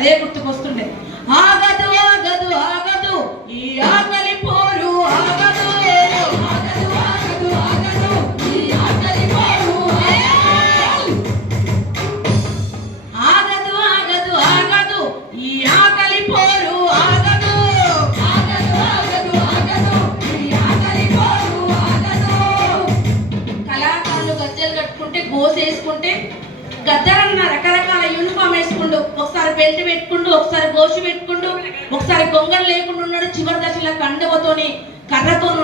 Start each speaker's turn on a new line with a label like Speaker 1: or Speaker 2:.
Speaker 1: అదే గుర్తుకొస్తుండే ఆగదు ఆగదు ఆగదు ఈ ఆకలి పోరు ఆగదు ఆగదు ఆగదు ఆగదు ఈ ఆకలి పోరు ఆగదు ఆగదు ఆగదు ఈ ఆకలి పోరు ఆగదు. ఆగదు ఆగదు ఆగదు ఈ ఆకలి పోరు ఆగదు. కళాకారులు గజ్జలు కట్టుకుంటే గోసేసుకుంటే గద్దరన్న రకరకాల యూనిఫామ్ వేసుకుండు ఒకసారి బెల్ట్ పెట్టుకుంటూ ఒకసారి గోషు పెట్టుకుంటూ ఒకసారి గొంగలు లేకుండా ఉన్నాడు చివరి దశలో కండవతోని కర్రతోని